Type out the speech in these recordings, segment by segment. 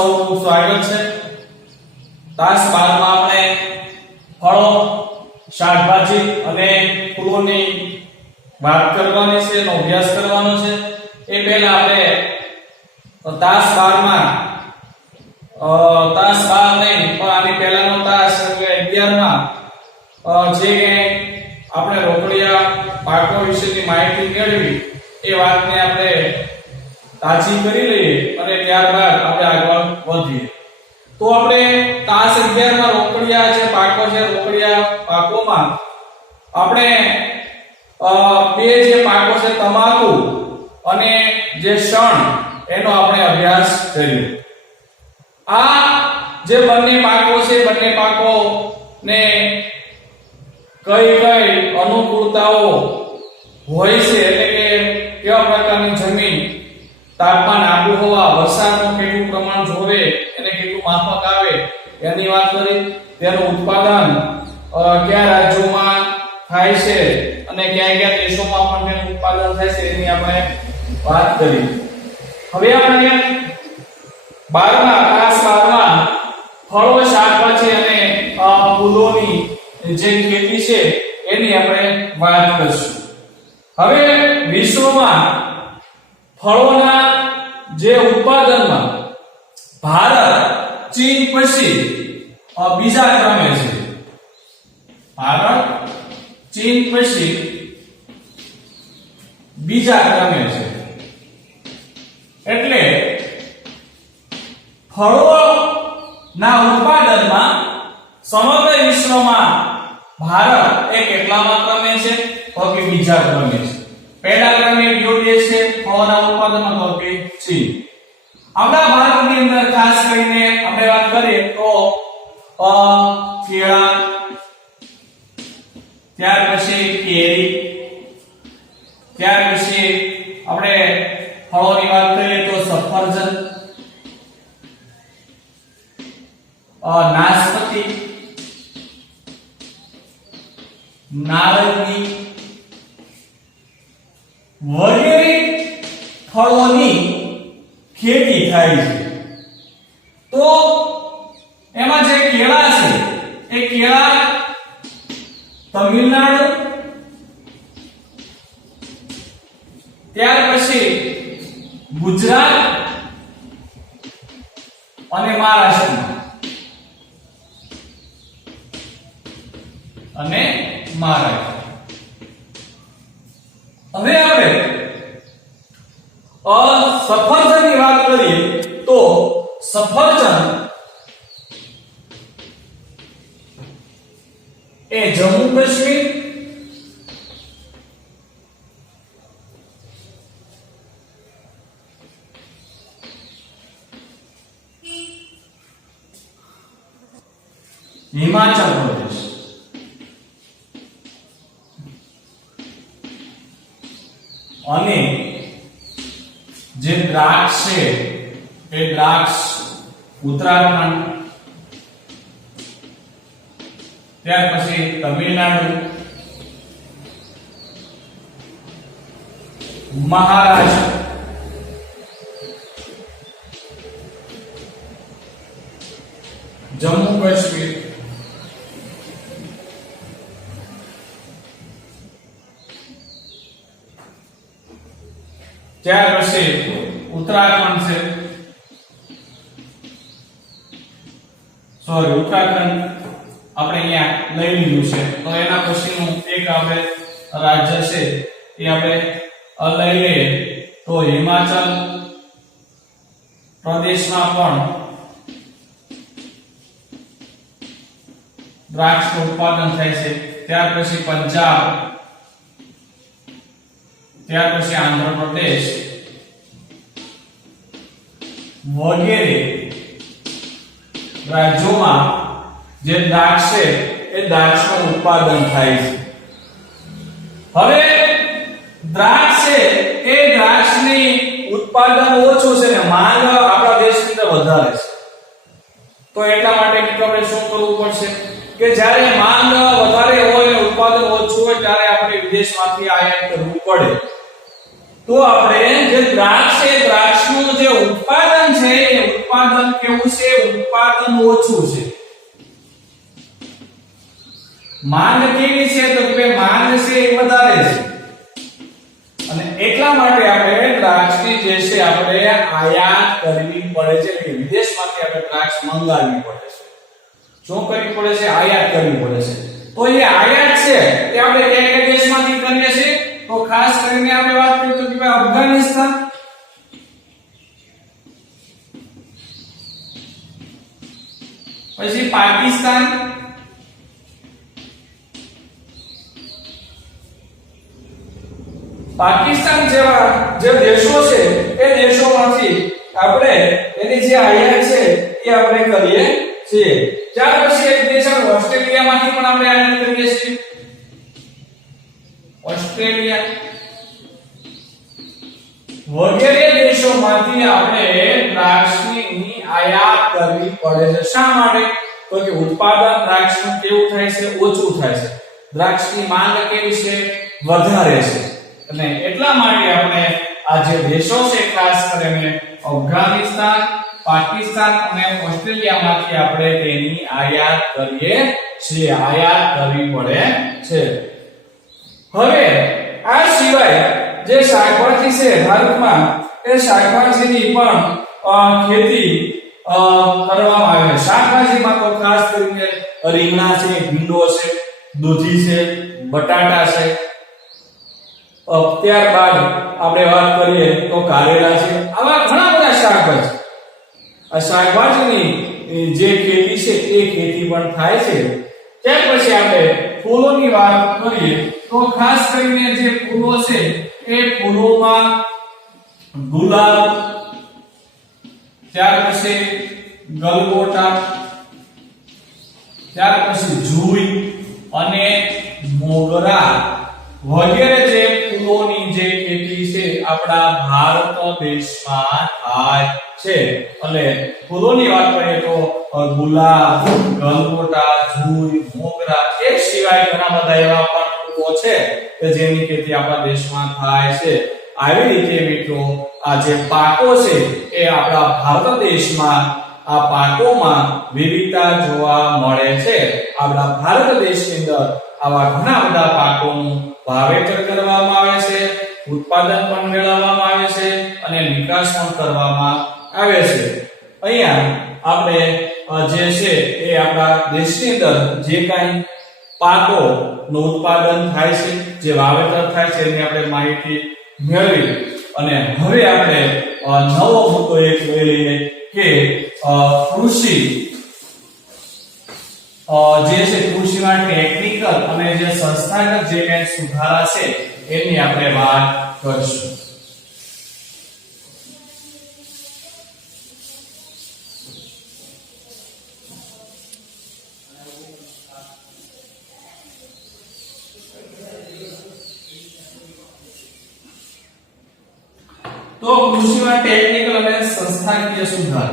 સૌનું સ્વાગત છે। તાસ 12 માં આપણે ફળો, શાકભાજી અને ફૂલોની વાત કરવાની છે, એનો અભ્યાસ કરવાનો છે। એ પહેલા આપણે તાસ 12 માં તાસ 12 નહીં પણ આની પહેલાનો તાસ એટલે 11 માં જે કે આપણે રોકડિયા પાકો વિશેની માહિતી મેળવી એ વાતને આપણે તાજી કરી લઈએ અને ત્યારબાદ આપણે આગળ વધીએ। તો આપણે તાસ 11 માં રોકડિયા જે પાકો છે, રોકડિયા પાકોમાં આપણે બે જે પાકો છે, તમાકુ અને જે શણ, એનો આપણે અભ્યાસ કર્યો। આ જે બંને પાકો છે, બંને પાકો ને કઈ કઈ અનુકૂળતાઓ હોય છે, એટલે કે કેવા પ્રકારની જમીન, તાપમાન, આબોહવા, વરસાદનું કેટલું પ્રમાણ જોવે અને કેટલું માફક આવે એની વાત કરી। તેનું ઉત્પાદન કયા રાજ્યોમાં થાય છે અને કયા કયા દેશોમાં પણ તેનું ઉત્પાદન થાય છે એની આપણે વાત કરી। હવે આપણે 12માં તાસ 12માં ફળો, શાકભાજી અને ફૂલોની જે ખેતી છે એની આપણે વાત કરીશું। હવે વિશ્વમાં ફળોના જે ઉત્પાદનમાં ભારત ચીન પછી બીજા ક્રમે છે। ભારત ચીન પછી બીજા ક્રમે છે, એટલે ફળોના ઉત્પાદનમાં સમગ્ર વિશ્વમાં ભારત એ કેટલામા ક્રમે છે? તો કે બીજા ક્રમે છે। પહેલા ક્રમે કયો દેશ છે ફળોના ઉત્પાદનમાં? તો કે ચીન। આપણા ભારતની અંદર ખાસ કરીને આપણે વાત કરીએ તો કેળા, ત્યાર પછી કેરી, ત્યાર પછી આપણે ફળોની વાત કરીએ તો સફરજન, નાશપતી, નારંગી વગેરે ફળોની ખેતી થાય છે। તો એમાં જે કેળા છે એ કેળા તમિલનાડુ, ત્યાર પછી ગુજરાત અને મહારાષ્ટ્ર। હવે આપણે સફરજનની વાત કરીએ તો સફરજન એ જમ્મુ કાશ્મીર, હિમાચલ પ્રદેશ અને જે દ્રાક્ષ છે એ દ્રાક્ષ ઉત્તરાખંડ, ત્યાર પછી તમિલનાડુ, મહારાષ્ટ્ર, જમ્મુ કાશ્મીર, ત્યાર પછી ઉત્તરાખંડ છે, ઉત્તરાખંડ આપણે અહીંયા લઈ લીધું છે। તો એના પછીનું એક આપણે રાજ્ય છે એ આપણે લઈ લઈએ તો હિમાચલ પ્રદેશમાં પણ દ્રાક્ષનું ઉત્પાદન થાય છે। ત્યાર પછી પંજાબ, ત્યાર પછી આંધ્રપ્રદેશ વગેરે રાજ્યોમાં જે દ્રાક્ષ છે એ દ્રાક્ષનું ઉત્પાદન થાય છે। હવે દ્રાક્ષ છે એ દ્રાક્ષની ઉત્પાદન ઓછું છે ને માંગ આપણા દેશની અંદર વધારે છે। તો એટલા માટે આપણે શું કરવું પડશે કે જ્યારે માંગ વધારે હોય અને ઉત્પાદન ઓછું હોય ત્યારે આપણે વિદેશમાંથી આયાત કરવું પડે। તો આપણે જે દ્રાક્ષ છે દ્રાક્ષનું જે ઉત્પાદન છે એ ઉત્પાદન કેવું છે? ઉત્પાદન ઓછું છે. માંગ કેવી છે? તો કે માંગ છે એ વધારે છે અને એટલા માટે આપણે દ્રાક્ષની જે છે આપણે આયાત કરવી પડે છે કે વિદેશમાંથી આપણે દ્રાક્ષ મંગાવવી પડે છે. શું કરવી પડે છે? આયાત કરવી પડે છે. તો એ આયાત છે એ આપણે કયા દેશમાંથી કરીએ છીએ? તો ખાસ કરીને આપણે વાત કરીએ તો કે ભાઈ અફઘાનિસ્તાન, પછી પાકિસ્તાન, પાકિસ્તાન જેવા જે દેશો છે એ દેશોમાંથી આપણે એની જે આયાત છે એ આપણે કરીએ છીએ. ત્યાર પછી એક દેશ ઓસ્ટ્રેલિયામાંથી પણ આપણે આયાત કરીએ છીએ. ઓસ્ટ્રેલિયા વગેરે દેશોમાંથી આપણે દ્રાક્ષની આયાત કરવી પડે છે. શા માટે? તો કે ઉત્પાદન દ્રાક્ષનું કેવું થાય છે? ઓછું થાય છે. દ્રાક્ષની માંગ કેવી છે? વધારે છે. અને એટલા માટે આપણે આ જે દેશો છે ખાસ કરીને અફઘાનિસ્તાન, પાકિસ્તાન અને ઓસ્ટ્રેલિયામાંથી આપણે તેની આયાત કરીએ છીએ. આયાત કરવી પડે છે. હવે આ સિવાય જે શાકભાજી છે ભારતમાં એ શાકભાજીની પણ ખેતી કરવામાં આવે છે. શાકભાજીમાં તો ખાસ કરીને રીંગણા છે, ભીંડો છે, દૂધી છે, બટાટા છે. ત્યારબાદ આપણે વાત કરીએ તો કારેલા છે. આવા ઘણા બધા શાકભાજી. આ શાકભાજીની જે ખેતી છે એ ખેતી પણ થાય છે. ત્યાર પછી આપણે ફૂલોની વાત કરીએ તો ખાસ કરીને જે ફૂલો છે એ ફૂલોમાં ગુલાબ, ત્યાર પછી ગલગોટા, ત્યાર પછી જુઈ અને મોગરા વગેરે જે ફૂલોની જે ખેતી છે આપણા ભારત દેશમાં થાય છે. અને ફૂલોની વાત કરીએ તો ગુલાબ, ગલગોટા, જુઈ, મોગરા એ સિવાય ઘણા બધા એવા પણ ફૂલો છે કે જેની ખેતી આપણા દેશમાં થાય છે. આવી રીતે મિત્રો આ જે પાકો છે એ આપણા ભારત દેશમાં આ પાકોમાં વિવિધતા જોવા મળે છે. આપણા ભારત દેશની અંદર આવા ઘણા બધા પાકોનું વાવેતર કરવામાં આવે છે, ઉત્પાદન પણ મેળવવામાં આવે છે અને નિકાસ પણ કરવામાં આવે છે. અહીંયા આપણે જે છે એ આપણા દેશની અંદર જે કાંઈ પાકો નું ઉત્પાદન થાય છે, જે વાવેતર થાય છે એની આપણે માહિતી મેળવી અને હવે આપણે નવો મુદ્દો એક જોઈ લઈએ કે કૃષિ જે છે કૃષિમાં ટેકનિકલ અને જે સંસ્થાગત જે કંઈ સુધારા છે એની આપણે વાત કરીશું. તો કૃષિમાં ટેકનિકલ અને સંસ્થાકીય સુધાર.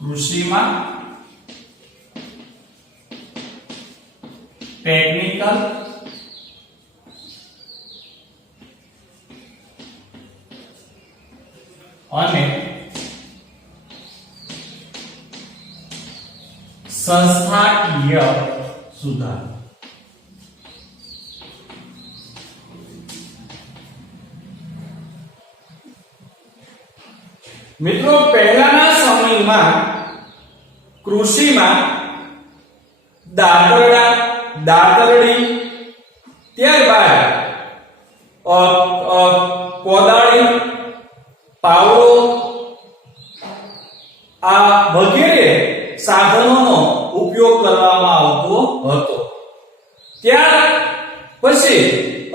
કૃષિમાં ટેકનિકલ અને સંસ્થાકીય સુધાર. મિત્રો પહેલાના સમયમાં કૃષિમાં દાતરડી ત્યારબાદ કોદાળી, પાવડો આ વગેરે સાધનોનો ઉપયોગ કરવામાં આવતો હતો. ત્યાર પછી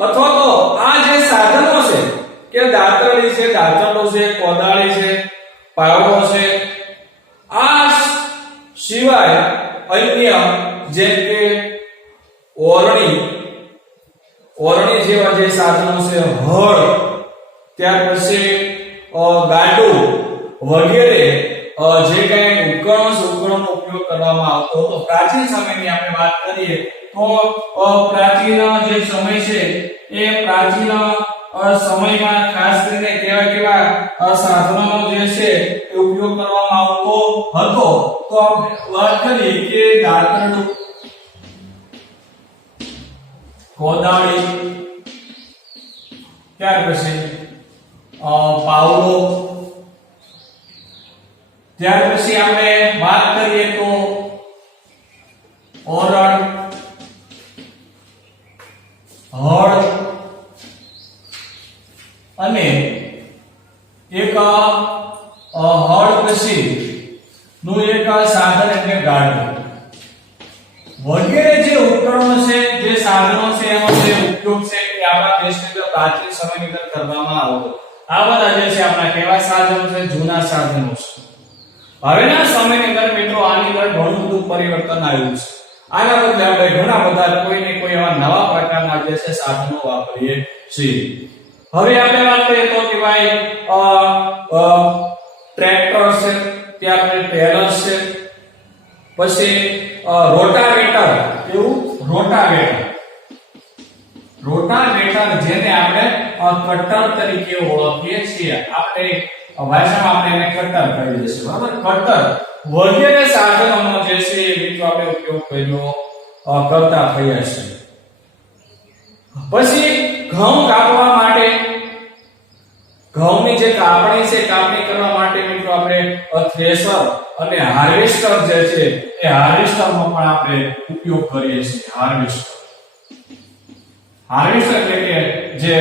અથવા તો આ જે સાધનો છે કે દાતરડી છે, દાંતરડો છે, કોદાળી છે, પાવડો છે, આ સિવાય અન્ય જેમ કે ઓરણી જેવા જે સાધનો છે, હળ, ત્યાર પછી ગાડું વગેરે જે કઈ ઉપકરણોનો ઉપયોગ કરવામાં આવતો હતો. પ્રાચીન સમયની આપણે વાત કરીએ તો પ્રાચીન જે સમય છે એ પ્રાચીન સમયમાં ખાસ કરીને કેવા કેવા સાધનોનો જે છે એ ઉપયોગ કરવામાં આવતો હતો, તો આપણે વાત કરીએ કે દાતરડું, કોદાળી, ત્યાર પછી પાવડો, ત્યાર પછી આપણે વાત કરીએ તો ઓરડ, હળ અને એક હળ પછી નું એક સાધન એટલે ગાડું વગેરે જે ઉપકરણો છે, જે સાધનો છે, એનો જે ઉપયોગ છે એ આપણા દેશની અંદર પ્રાચીન સમયની અંદર કરવામાં આવતો. આ બધા જે છે આપણા કેવા સાધનો છે? જૂના સાધનો છે. હવેના સમયની અંદર મિત્રો આની અંદર ઘણું બધું પરિવર્તન આવ્યું છે. આના બદલે આપણે ઘણા બધા કોઈને કોઈ એવા નવા પ્રકારના જે છે સાધનો વાપરીએ છીએ. હવે આપણે વાત કરીએ તો કે ભાઈ ટ્રેક્ટર છે, ત્યાં આપણે ટેલર છે, પછી રોટાવેટર, એવું રોટાવેટર જેને આપણે કટર તરીકે ઓળખીએ છીએ. આપણે ભાષામાં આપણે એને કટર કહીએ છીએ, બરાબર? કટર વગેરે સાધનોનો જે છે એ મિત્રો આપણે ઉપયોગ કર્યો કરતા થયા છે. પછી ઘઉં કાપવા માટે, ઘઉંની જે કાપણી છે, કાપણી કરવા માટે મિત્રો આપણે થ્રેશર અને હાર્વેસ્ટર જે છે એ હાર્વેસ્ટરનો પણ આપણે ઉપયોગ કરીએ છીએ. હાર્વેસ્ટર એટલે કે જે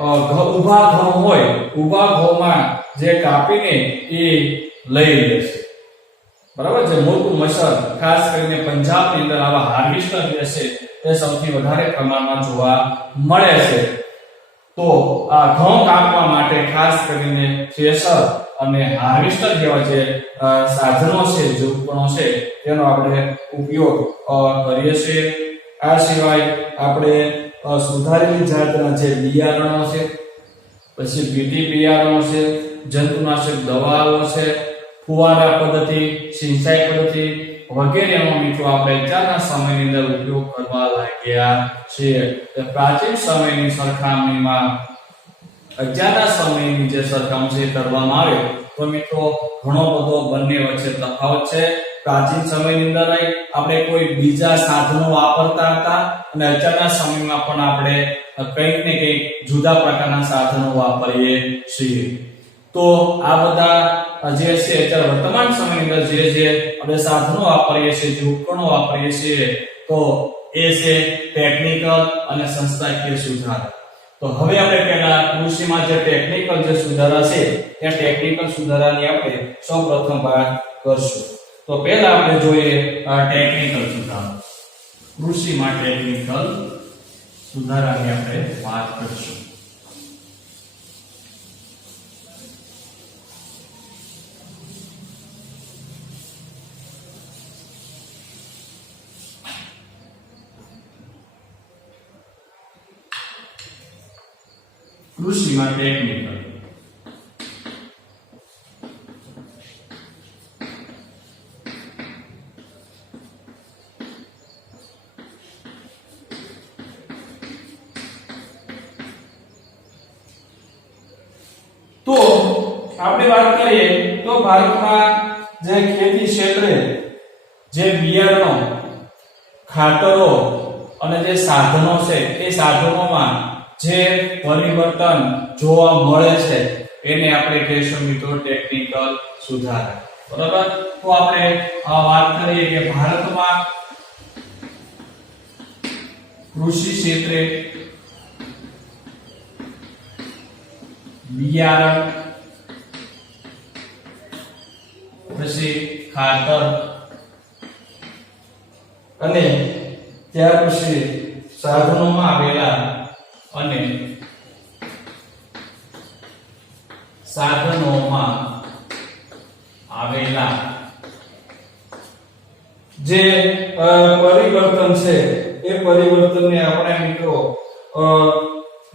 ઊભા ઘઉં હોય, ઊભા ઘઉંમાં જે કાપીને એ લઈ લે છે, બરાબર છે? મોટું મશીન, ખાસ કરીને પંજાબની અંદર આવા હાર્વેસ્ટર જે છે એ સૌથી વધારે પ્રમાણમાં જોવા મળે છે. તો આ ઘઉં કાપવા માટે ખાસ કરીને થ્રેશર અને હાર્વેસ્ટર જેવા જે સાધનો છે, જે ઉપકરણો છે, તેનો આપણે ઉપયોગ કરીએ છીએ. આ સિવાય આપણે સુધારેલી જાતના જે બિયારણો છે, પછી બીટી બિયારણો છે, જંતુનાશક દવાઓ છે, ફુવારા પદ્ધતિ, સિંચાઈ પદ્ધતિ વગેરેનો મિત્રો આપણે અત્યારના સમયની અંદર ઉપયોગ કરવા લાગ્યા છીએ. પ્રાચીન સમયની સરખામણીમાં અત્યારના સમયની જે સરખામણી કરવામાં આવે તો મિત્રો ઘણો બધો બંને વચ્ચે તફાવત છે. પ્રાચીન સમયની અંદર આપણે કોઈ બીજા સાધનો વાપરતા હતા અને અત્યારના સમયમાં પણ આપણે કંઈક ને કંઈક જુદા પ્રકારના સાધનો વાપરીએ છીએ. તો આ બધા જે છે અત્યારે વર્તમાન સમયની અંદર જે આપણે સાધનો વાપરીએ છીએ, જે ઉપકરણો વાપરીએ છીએ, તો એ છે ટેકનિકલ અને સંસ્થાકીય સુધારા. તો હવે આપણે પહેલા કૃષિમાં જે ટેકનિકલ જે સુધારા છે ત્યાં ટેકનિકલ સુધારાની આપણે સૌપ્રથમ વાત કરશું. તો પહેલા આપણે જોઈએ ટેકનિકલ સુધારા. કૃષિમાં ટેકનિકલ સુધારાની આપણે વાત કરીશું. કૃષિમાં ટેકનિકલ. તો આપણે વાત કરીએ તો ભારતમાં જે ખેતી ક્ષેત્રે જે બિયારણો, ખાતરો અને જે સાધનો છે એ સાધનોમાં જે પરિવર્તન જોવા મળે છે એને આપણે કહીશું મિત્રો ટેકનિકલ સુધારા. બરાબર? તો આપણે વાત કરીએ કે ભારતમાં કૃષિ ક્ષેત્રે બિયારણ, પછી ખાતર અને ત્યાર પછી સાધનોમાં આવેલા અને સાધનોમાં આવેલા જે પરિવર્તન છે એ પરિવર્તનને આપણે મિત્રો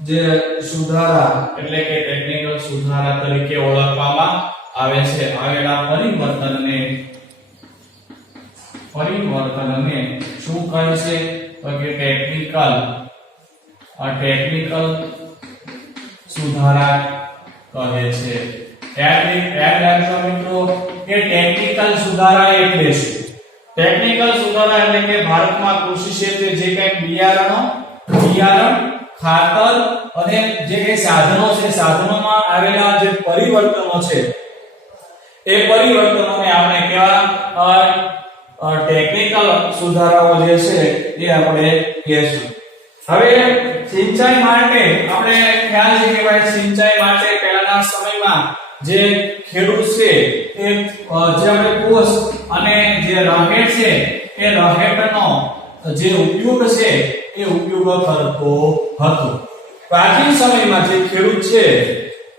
જે સુધારા એટલે કે ટેકનિકલ સુધારા તરીકે ઓળખવામાં આવે છે. આવેલા પરિવર્તનને શું કહે છે? તો કે ટેકનિકલ સુધારા કહે છે. યાદ રાખજો મિત્રો કે ટેકનિકલ સુધારા એટલે શું? ટેકનિકલ સુધારા એટલે કે ભારતમાં કૃષિ ક્ષેત્રે જે કંઈ બિયારણ, ખાતર અને જે કંઈ સાધનો છે, સાધનોમાં આવેલા જે પરિવર્તનો છે, એ પરિવર્તનોને આપણે કેવા ટેકનિકલ સુધારાઓ જે છે એ આપણે કહેશું. હવે સિંચાઈ માટે આપણે ખ્યાલ છે કે ભાઈ સિંચાઈ માટે પહેલાના સમયમાં જે ખેડૂત છે એ જે આપણે કોષ અને જે રહેડ છે એ રહેડનો જે ઉપયોગ છે એ ઉપયોગ કરતો હતો. પ્રાચીન સમયમાં જે ખેડૂત છે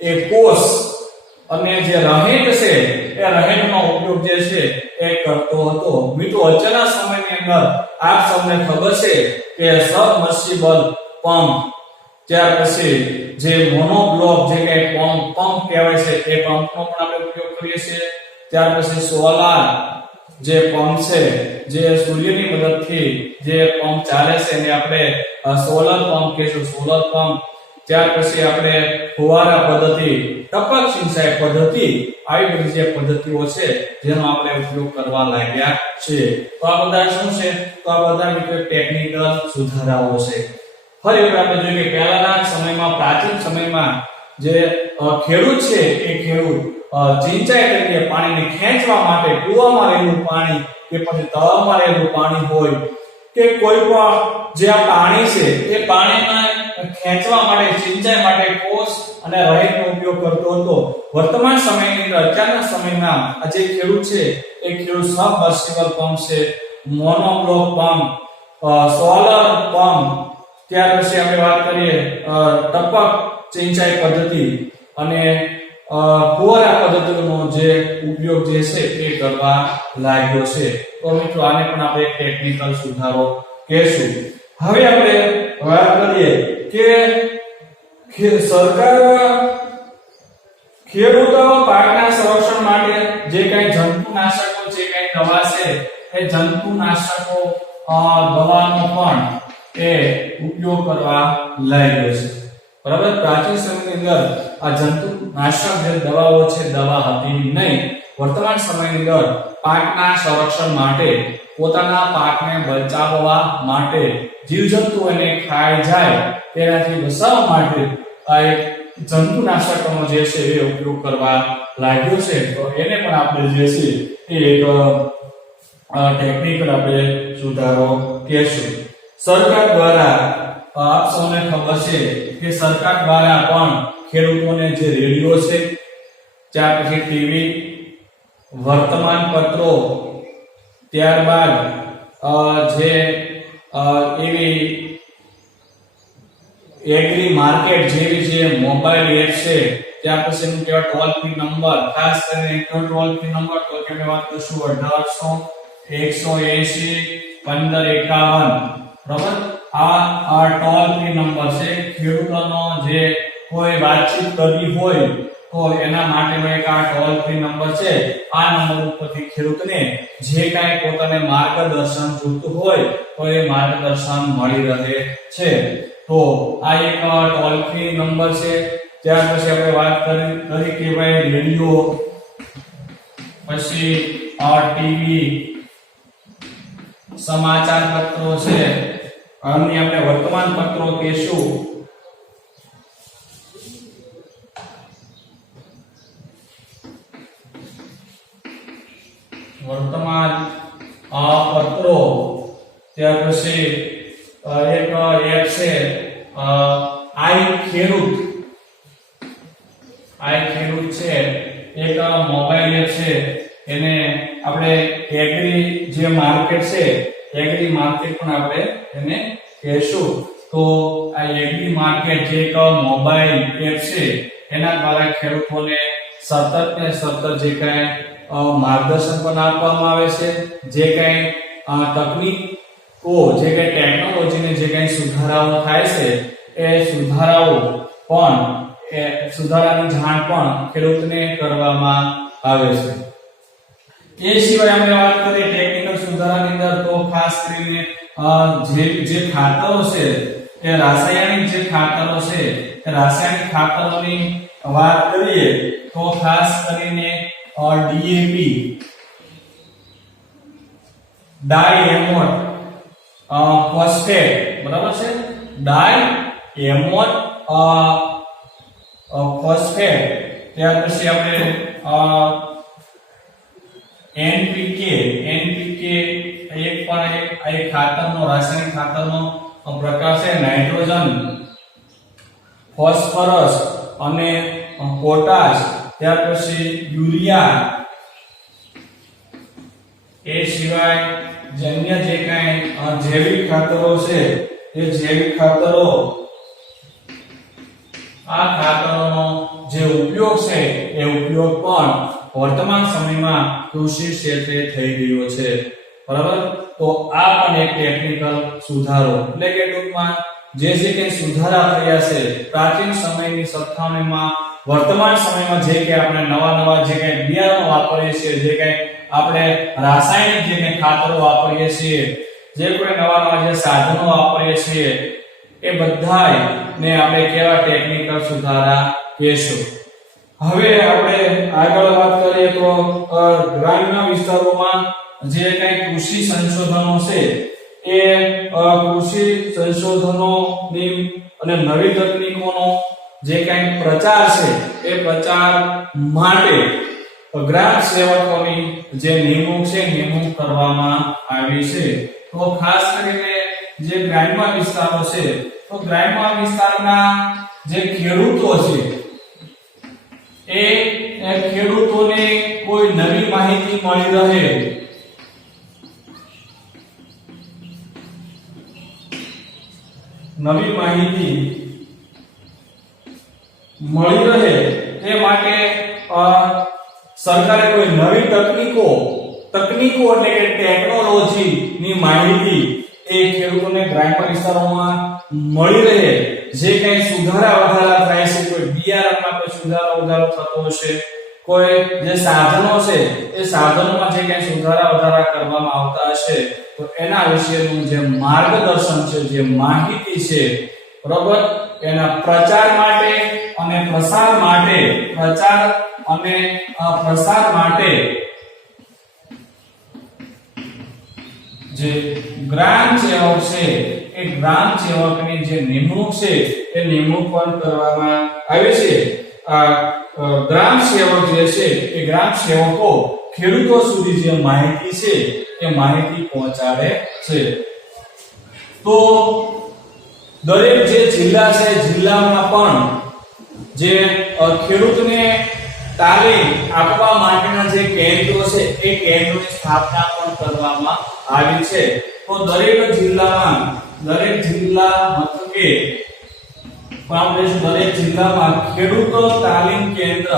એ કોષ અને જે રહેડ છે એ રહેડનો ઉપયોગ જે છે એ કરતો હતો. મિત્રો અચાનક સમયની અંદર આપ સૌને ખબર છે કે સબમર્સિબલ પંપ, ત્યાર પછી જે મોનોબ્લોક જે કે પંપ કહેવાય છે એ પંપનો પણ આપણે ઉપયોગ કરીએ છીએ. ત્યાર પછી સોલાર જે પંપ છે, જે સૂર્યની મદદથી જે પંપ ચાલે છે એને આપણે સોલર પંપ કહીશું, સોલર પંપ. ત્યાર પછી આપણે ફુવારા પદ્ધતિ, ટપક સિંચાઈ પદ્ધતિ, આવી બધી જે પદ્ધતિઓ છે જેનો આપણે ઉપયોગ કરવા લાગ્યા છે. તો આ બધા શું છે? તો આ બધા મિત્રો ટેકનિકલ સુધારાઓ છે. ફરી વખત આપણે જોઈએ કે પહેલાના સમયમાં, પ્રાચીન સમયમાં જે ખેડૂત છે એ ખેડૂત સિંચાઈ તરીકે પાણીને ખેંચવા માટે કૂવામાં રહેલું પાણી કે પછી તળાવમાં રહેલું પાણી હોય કે કોઈ પણ જે આ પાણી છે એ પાણીને ખેંચવા માટે, સિંચાઈ માટે કોષ અને રહેડનો ઉપયોગ કરતો હતો. વર્તમાન સમયની અંદર, અત્યારના સમયમાં આ જે ખેડૂત છે એ ખેડૂત સબમર્સિબલ પંપ છે, મોનોબ્લોક પંપ, સોલર પંપ, ત્યાર પછી આપણે વાત કરીએ ટપક સિંચાઈ પદ્ધતિ અને ફુવારા પદ્ધતિનો જે ઉપયોગ જે છે એ કરવા લાગ્યો છે. તો મિત્રો આને પણ આપણે ટેકનિકલ સુધારો કહેશું. હવે આપણે વાત કરીએ કે સરકાર ખેડૂતો પાકના સંરક્ષણ માટે જે કંઈ જંતુનાશકો, જે કંઈ દવા છે એ જંતુનાશકો દવાનો પણ એ ઉપયોગ કરવા લાગ્યો છે. બરાબર? પ્રાચીન સમયની અંદર આ જંતુનાશક જે દવાઓ છે દવા હતી નહીં. વર્તમાન સમયની અંદર પાકના સંરક્ષણ માટે, પોતાના પાકને બચાવવા માટે, જીવજંતુ એને ખાઈ જાય તેનાથી બચાવવા માટે આ એક જંતુનાશકોનો જે છે એ ઉપયોગ કરવા લાગ્યો છે. તો એને પણ આપણે જે છે એ એક ટેકનિકલ આપણે સુધારો કહેશું. સરકાર દ્વારા આપ સૌને ખબર છે કે સરકાર દ્વારા પણ ખેડૂતોને જે રેડિયો છે, ત્યાર પછી ટીવી, વર્તમાન પત્રો, ત્યારબાદ જે એવી એગ્રી માર્કેટ જેવી જે મોબાઈલ એપ છે, ત્યાર પછી એનું કહેવાય ટોલ ફ્રી નંબર, ખાસ કરીને ટોલ ફ્રી નંબર તો કે વાત કરશું 1800 180 1551. બરાબર? આ ટોલ ફ્રી નંબર છે. ખેડૂતોનો જે કોઈ વાતચીત કરવી હોય તો એના માટેનો એક આ ટોલ ફ્રી નંબર છે. આ નંબર ઉપરથી ખેડૂતને જે કાંઈ પોતાને માર્ગદર્શન જોઈતું હોય તો એ માર્ગદર્શન મળી રહે છે. તો આ એક ટોલ ફ્રી નંબર છે. ત્યાર પછી આપણે વાત કરી કે ભાઈ રેડિયો, પછી ટીવી, સમાચાર પત્રો છે, અને આપણે વર્તમાન પત્રો કહેશું. વર્તમાન પત્રો, ત્યાર પછી એક એપ છે આઈ ખેડૂત છે, એક મોબાઈલ એપ છે. એને આપણે એગ્રી જે માર્કેટ છે, એગ્રી માર્કેટ પણ આપણે એને કહેશું. તો આ એગ્રી માર્કેટ જે એક મોબાઈલ એપ છે એના દ્વારા ખેડૂતોને સતત ને સતત જે કાંઈ માર્ગદર્શન પણ આપવામાં આવે છે. જે કાંઈ તકનીકો, જે કાંઈ ટેકનોલોજીને જે કાંઈ સુધારાઓ થાય છે એ સુધારાની જાણ પણ ખેડૂતને કરવામાં આવે છે. એ સિવાય આપણે વાત કરીએ ટેકનિકલ સુધારાની અંદર તો ખાસ કરીને જે ખાતરો છે એ રાસાયણિક જે ખાતરો છે એ રાસાયણિક ખાતરોની વાત કરીએ તો ખાસ કરીને ડીએપી, ડાઈએમોન ફોસ્ફેટ, બરાબર છે, ડાઈએમોન ફોસ્ફેટ, ત્યાર પછી આપણે એનપીકે એક ખાતરનો રાસાયણિક ખાતરનો પ્રકાર છે, નાઇટ્રોજન, ફોસ્ફરસ અને પોટાશ, ત્યાર પછી યુરિયા, એ સિવાય અન્ય જે કાંઈ જૈવિક ખાતરો છે એ જૈવિક ખાતરો, આ ખાતરોનો જે ઉપયોગ છે એ ઉપયોગ પણ વર્તમાન સમયમાં કૃષિ ક્ષેત્રે થઈ રહ્યો છે, બરાબર. તો આ પણ એક ટેકનિકલ સુધારો, એટલે કે ટૂંકમાં જે કંઈ સુધારા થયા છે પ્રાચીન સમયની સરખામણીમાં વર્તમાન સમયમાં જે કે આપણે નવા જે કંઈ બિયારણો વાપરીએ છીએ, જે કંઈ આપણે રાસાયણિક જે કંઈ ખાતરો વાપરીએ છીએ, જે કોઈ નવા જે સાધનો વાપરીએ છીએ, એ બધાને આપણે કેવા ટેકનિકલ સુધારા કહેશું. હવે આપણે આગળ વાત કરીએ તો ગ્રામ્ય વિસ્તારોમાં જે કંઈ કૃષિ સંશોધનો છે એ કૃષિ સંશોધનોની અને નવી તકનીકોનો જે કંઈ પ્રચાર છે એ પ્રચાર માટે ગ્રામ સેવકોની જે નિમણૂક છે નિમણૂક કરવામાં આવી છે. તો ખાસ કરીને જે ગ્રામ્ય વિસ્તારો છે તો ગ્રામ્ય વિસ્તારના જે ખેડૂતો છે એ ખેડૂતોને કોઈ નવી માહિતી મળી રહે, નવી માહિતી મળી રહે તે માટે સરકારે કોઈ નવી તકનીકો એટલે કે ટેકનોલોજી ની માહિતી એ ખેડૂતોને ગ્રામ્ય વિસ્તારોમાં મળી રહે, જે કંઈ સુધારા વધારા થાય છે, કોઈ બિયારણમાં કોઈ સુધારા વધારો થતો હશે, કોઈ જે સાધનો છે એ સાધનોમાં જે કંઈ સુધારા વધારા કરવામાં આવતા હશે તો એના વિશેનું જે માર્ગદર્શન છે, જે માહિતી છે, બરોબર, એના પ્રચાર માટે અને પ્રસાર માટે જે ગ્રામ સેવક છે એ ગ્રામ સેવકની જે નિમણૂક છે એ નિમણૂક પણ કરવામાં આવે છે. આ ગ્રામ સેવક જે છે એ ગ્રામ સેવકો ખેડૂતો સુધી જે માહિતી છે એ માહિતી પહોંચાડે છે. તો દરેક જે જિલ્લા છે જિલ્લામાં પણ જે ખેડૂતને તાલીમ આપવા માટેના જે કેન્દ્રો છે એ કેન્દ્રોની સ્થાપના પણ કરવામાં આવી છે. તો દરેક જિલ્લા મથકે દરેક જિલ્લામાં ખેડૂત તાલીમ કેન્દ્ર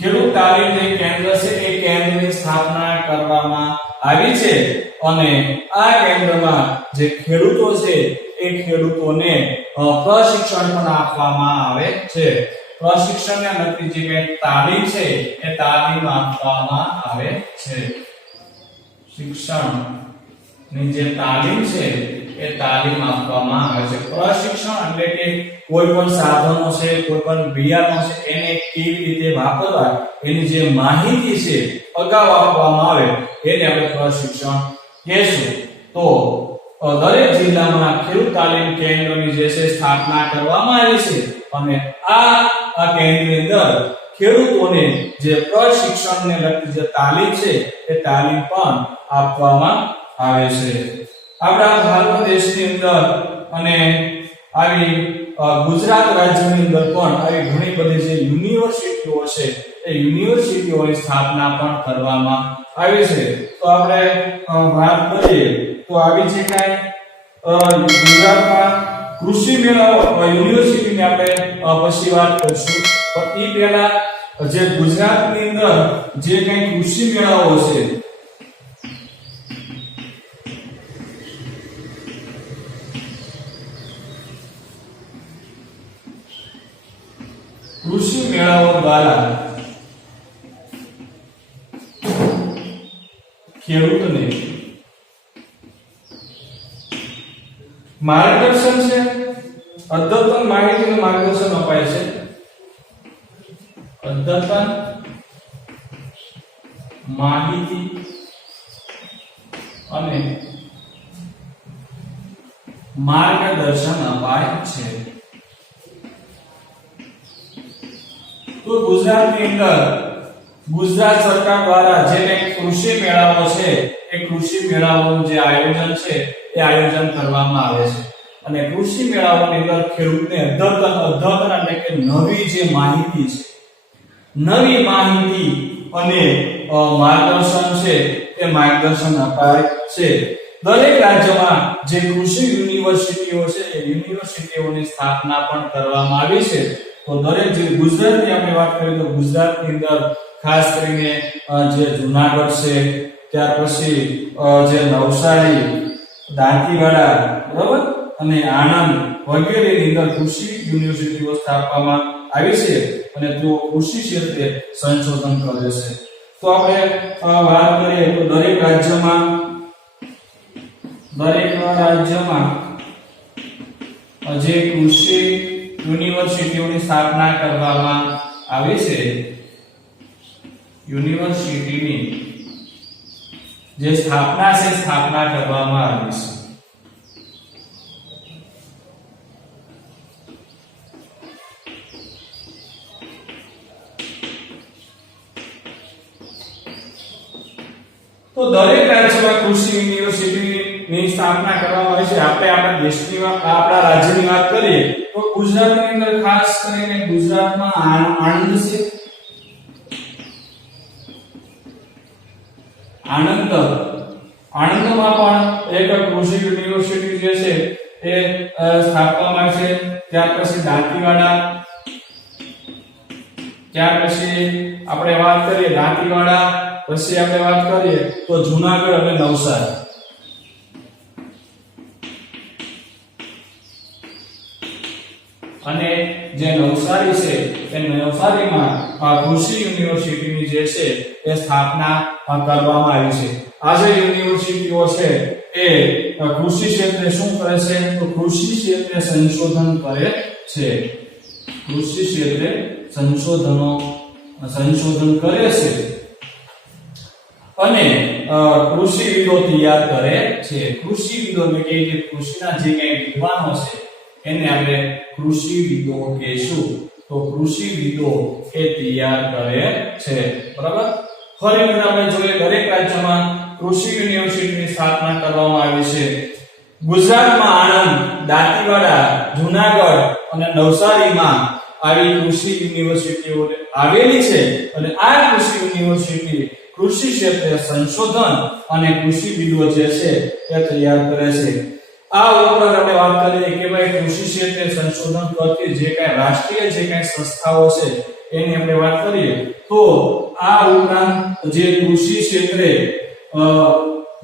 જે કેન્દ્ર છે એ કેન્દ્રની સ્થાપના કરવામાં આવી છે અને આ કેન્દ્રમાં જે ખેડૂતો છે એ ખેડૂતોને પ્રશિક્ષણ પણ આપવામાં આવે છે. પ્રશિક્ષણને લગતી જે તાલીમ છે એ તાલીમ આપવામાં આવે છે. શિક્ષણની જે તાલીમ છે એ તાલીમ આપવામાં આવે છે. પ્રશિક્ષણ એટલે કે કોઈ પણ સાધનો છે, કોઈ પણ બિયારણો છે એને કેવી રીતે વાપરવા એની જે માહિતી છે અગાઉ આપવામાં આવે એને આપણે પ્રશિક્ષણ કહેશું. તો દરેક જિલ્લામાં ખેડૂત તાલીમ કેન્દ્રની જે છે સ્થાપના કરવામાં આવી છે અને આ કેન્દ્રની અંદર ખેડૂતોને જે પ્રશિક્ષણને લગતી જે તાલીમ છે એ તાલીમ પણ આપવામાં આવે છે. આપણા ભારત દેશની અંદર અને આવી ગુજરાત રાજ્યની અંદર પણ આવી ઘણી બધી જે યુનિવર્સિટીઓ છે એ યુનિવર્સિટીઓની સ્થાપના પણ કરવામાં આવી છે. તો આપણે વાત કરીએ તો આવી જે કાંઈ ગુજરાતમાં કૃષિ મેળાઓ યુનિવર્સિટીની આપણે પછી વાત કરીશું. પણ એ પહેલા જે ગુજરાતની અંદર જે કાંઈ કૃષિ મેળાઓ છે કૃષિ મેળાઓ દ્વારા ખેડૂતને માર્ગદર્શન છે, અદ્યતન માહિતીનું માર્ગદર્શન અપાય છે. અદ્યતન માહિતી અને માર્ગદર્શન અપાય છે. તો ગુજરાતની અંદર ગુજરાત સરકાર દ્વારા જે કૃષિ મેળાઓ છે એ કૃષિ મેળાઓનું જે આયોજન છે એ આયોજન કરવામાં આવે છે. અને કૃષિ મેળાઓની અંદર ખેડૂતને અદ્યતન એટલે કે નવી જે માહિતી છે, નવી માહિતી અને માર્ગદર્શન છે એ માર્ગદર્શન અપાય છે. દરેક રાજ્યમાં જે કૃષિ યુનિવર્સિટીઓ છે એ યુનિવર્સિટીઓની સ્થાપના પણ કરવામાં આવી છે. તો દરેક જે ગુજરાતની આપણે વાત કરીએ તો ગુજરાતની અંદર ખાસ કરીને જે જૂનાગઢ છે, ત્યાર પછી જે નવસારી, દાંતીવાડા, બરાબર, અને આણંદ વગેરેની અંદર કૃષિ યુનિવર્સિટીઓ સ્થાપવામાં આવી છે અને તેઓ કૃષિ ક્ષેત્રે સંશોધન કરે છે. તો આપણે વાત કરીએ તો દરેક રાજ્યમાં જે કૃષિ યુનિવર્સિટીઓની સ્થાપના કરવામાં આવી છે, યુનિવર્સિટીની જે સ્થાપના છે સ્થાપના કરવામાં આવી છે. તો દરેક રાજ્યમાં કૃષિ યુનિવર્સિટીની સ્થાપના કરવામાં આવી છે. આપણે આપણા દેશની આપણા રાજ્યની વાત કરીએ તો ગુજરાતની અંદર ખાસ કરીને ગુજરાતમાં આણંદ છે. આણંદમાં પણ એક કૃષિ યુનિવર્સિટી જે છે એ સ્થાપવામાં આવી છે. ત્યાર પછી દાંતીવાડા, ત્યાર પછી આપણે વાત કરીએ દાંતીવાડા, પછી આપણે વાત કરીએ તો જૂનાગઢ અને નવસારી. અને જે નવસારી છે એ નવસારીમાં કૃષિ યુનિવર્સિટીની જે છે એ સ્થાપના કરવામાં આવી છે. આ જે યુનિવર્સિટીઓ છે એ કૃષિ ક્ષેત્રે શું કરે છે તો કૃષિ ક્ષેત્રે સંશોધન કરે છે. કૃષિ ક્ષેત્રે સંશોધન કરે છે અને કૃષિવિદો તૈયાર કરે છે. કૃષિવિદો એટલે કે જે કૃષિના જે કઈ વિદ્વાનો છે એને આપણે કૃષિવિદો કહેશું. તો કૃષિવિદો એ તૈયાર કરે છે, બરાબર. ફરી વખત આપણે જોઈએ દરેક રાજ્યમાં કૃષિ યુનિવર્સિટીની સ્થાપના કરવામાં આવી છે. ગુજરાતમાં આણંદ, દાંતીવાડા, જૂનાગઢ અને નવસારીમાં આવી કૃષિ યુનિવર્સિટીઓ આવેલી છે અને આ કૃષિ યુનિવર્સિટી કૃષિ ક્ષેત્રે સંશોધન અને કૃષિવિદો જે છે તે તૈયાર કરે છે. આ ઉપરાંત આપણે વાત કરીએ કે ભાઈ કૃષિ ક્ષેત્રે સંશોધન કરતી જે કઈ રાષ્ટ્રીય જે કઈ સંસ્થાઓ છે એની આપણે વાત કરીએ તો આ ઉપરાંત જે કૃષિ ક્ષેત્રે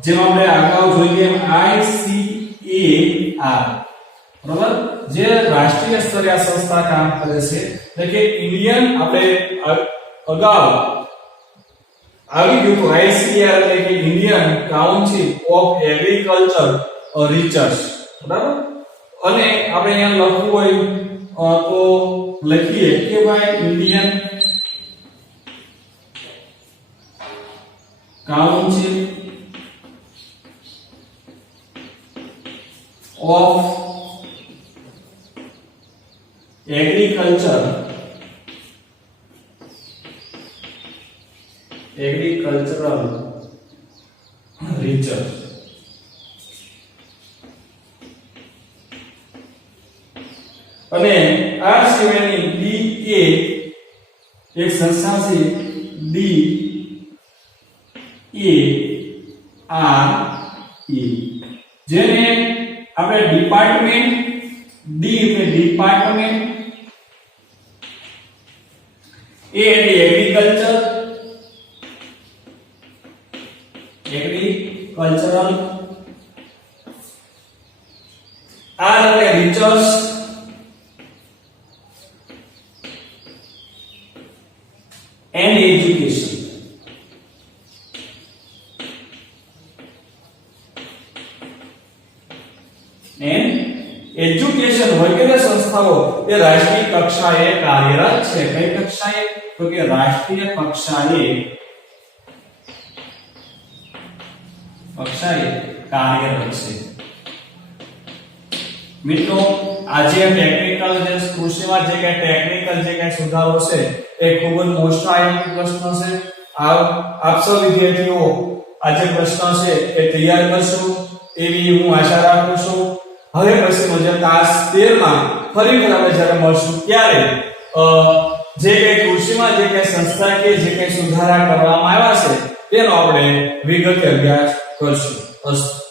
જેમ આપણે અગાઉ જોઈએ ICAR, બરાબર, જે રાષ્ટ્રીય સ્તરે આ સંસ્થા કામ કરે છે. એટલે કે ઇન્ડિયન આપણે અગાઉ આવી ગયું તો ICAR એટલે કે Indian council of agriculture research, બરાબર. અને આપણે અહીંયા લખવું હોય તો લખીએ કે ભાઈ Indian council of agricultural research. અને આ સિવાયની DA એક સંસ્થા છે DARE, જેને આપણે ડિપાર્ટમેન્ટ, ડી એટલે ડિપાર્ટમેન્ટ, એ એટલે એગ્રીકલ્ચરલ, આર એટલે research, and education. And education વગેરે સંસ્થાઓ એ રાષ્ટ્રીય કક્ષાએ કાર્યરત છે. કઈ કક્ષાએ? તો કે રાષ્ટ્રીય કક્ષાએ કાર્યરત છે. મિત્રો આજે ટેકનિકલ જે કૃષિમાં જે કે ટેકનિકલ જે કે સુધારો છે એ ખૂબ જ મોસ્ટ આઈએમપી પ્રશ્ન છે. આપ સૌ વિદ્યાર્થીઓ આજે પ્રશ્ન છે એ તૈયાર કરશો એવી હું આશા રાખું છું. હવે પછી જે ક્લાસ 13 માં ફરી આપણે જ્યારે મળશું ત્યારે જે કે કૃષિમાં જે કે સંસ્થાકીય જે કે સુધારા કરવામાં આવ્યા છે તેનો આપણે વિગતે અભ્યાસ કરશું. અસ્તુ.